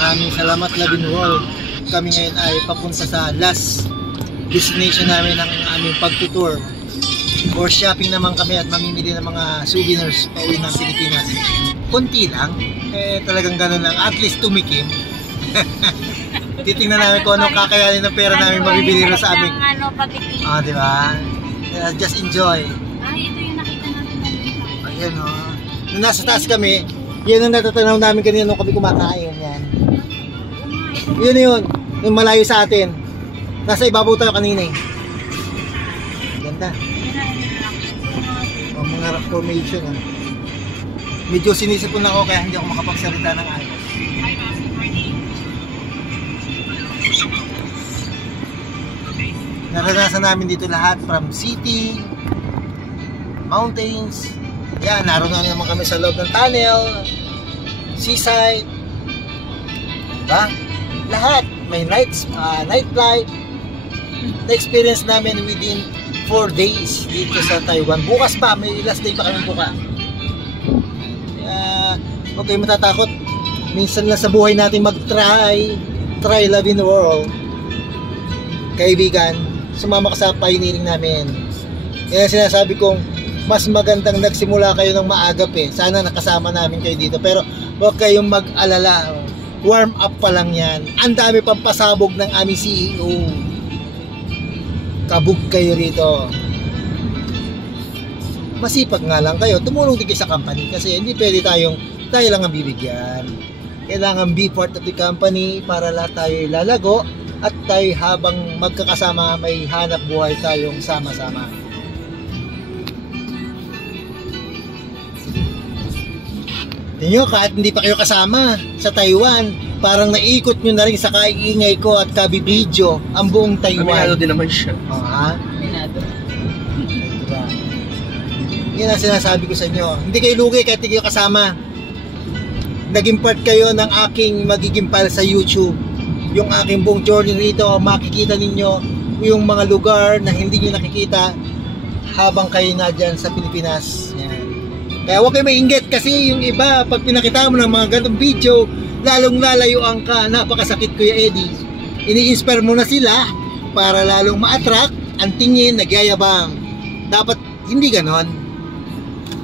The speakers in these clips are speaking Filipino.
Maraming salamat, Love in World. Kami ngayon ay papunta sa last destination namin ng aming pagtutour. For shopping naman kami at mamimili ng mga souvenirs pauwi ng Pilipinas. Kunti lang, talagang gano'n lang, at least tumikim. Titingnan namin kung anong kakayanin ng pera namin mabibili rin sa aming. Di ba? Just enjoy. Ito yung nakita natin. Ayan o. Nung nasa taas kami, yan ang natatanaw namin kanina nung kami kumakain. Yan. Yun. Yung malayo sa atin. Nasa ibabaw tayo kanina eh. Ganda. Mga rock formation ah. Medyo sinisipon ako kaya hindi ako makapagsalita ng ayos. Naranasan namin dito lahat from city, mountains. Yan, naroon naman kami sa loob ng tunnel, seaside. Diba? Lahat. May night flight. Na-experience namin within 4 days dito sa Taiwan. Bukas pa, may last day pa kami bukas. Huwag kayo matatakot. Minsan lang sa buhay natin mag-try Love in the World. Kaibigan, sumama ka sa pioneering namin. Yan ang sinasabi kong mas magandang nagsimula kayo ng maagap eh. Sana nakasama namin kayo dito. Pero huwag kayong mag-alala. Warm up pa lang yan. Ang dami pang pasabog ng aming CEO. Kabog kayo rito. Masipag nga lang kayo. Tumulong din kayo sa company. Kasi hindi pwede tayo lang ang bibigyan. Kailangan be part of the company para lahat tayo lalago. At tayo habang magkakasama may hanap buhay tayong sama-sama. Tingnan nyo, kahit hindi pa kayo kasama sa Taiwan, parang naikot nyo na rin sa kaingay ko at kabibidyo ang buong Taiwan. Aminado din naman siya. Aminado. Diba? Yan ang sinasabi ko sa inyo. Hindi kayo lugi kahit hindi kayo kasama. Naging part kayo ng aking magiging file sa YouTube. Yung aking buong journey rito, makikita ninyo yung mga lugar na hindi nyo nakikita habang kayo na dyan sa Pilipinas. Yan. Kaya huwag kayo mainggit kasi yung iba, pag pinakita mo ng mga ganitong video, lalong lalayuan ka. Napakasakit, Kuya Eddie. Ini-inspire mo na sila para lalong ma-attract ang tingin, nagyayabang. Dapat hindi ganon.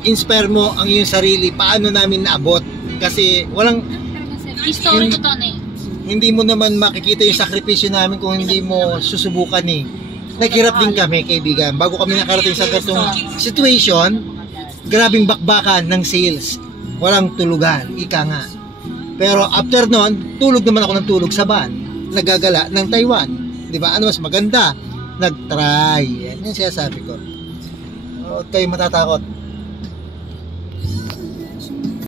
Inspire mo ang iyong sarili. Paano namin naabot? Kasi walang... Story ko to na eh. Hindi mo naman makikita yung sakripisyo namin kung hindi mo susubukan eh. Naghirap din kami, kaibigan. Bago kami nakarating sa ganitong situation, grabing bakbakan ng sales. Walang tulugan, ika nga. Pero after nun, tulog naman ako ng tulog sa van. Nagagala ng Taiwan. Diba? Ano mas maganda? Nag-try. Yan yung sinasabi ko. Huwag kayo matatakot.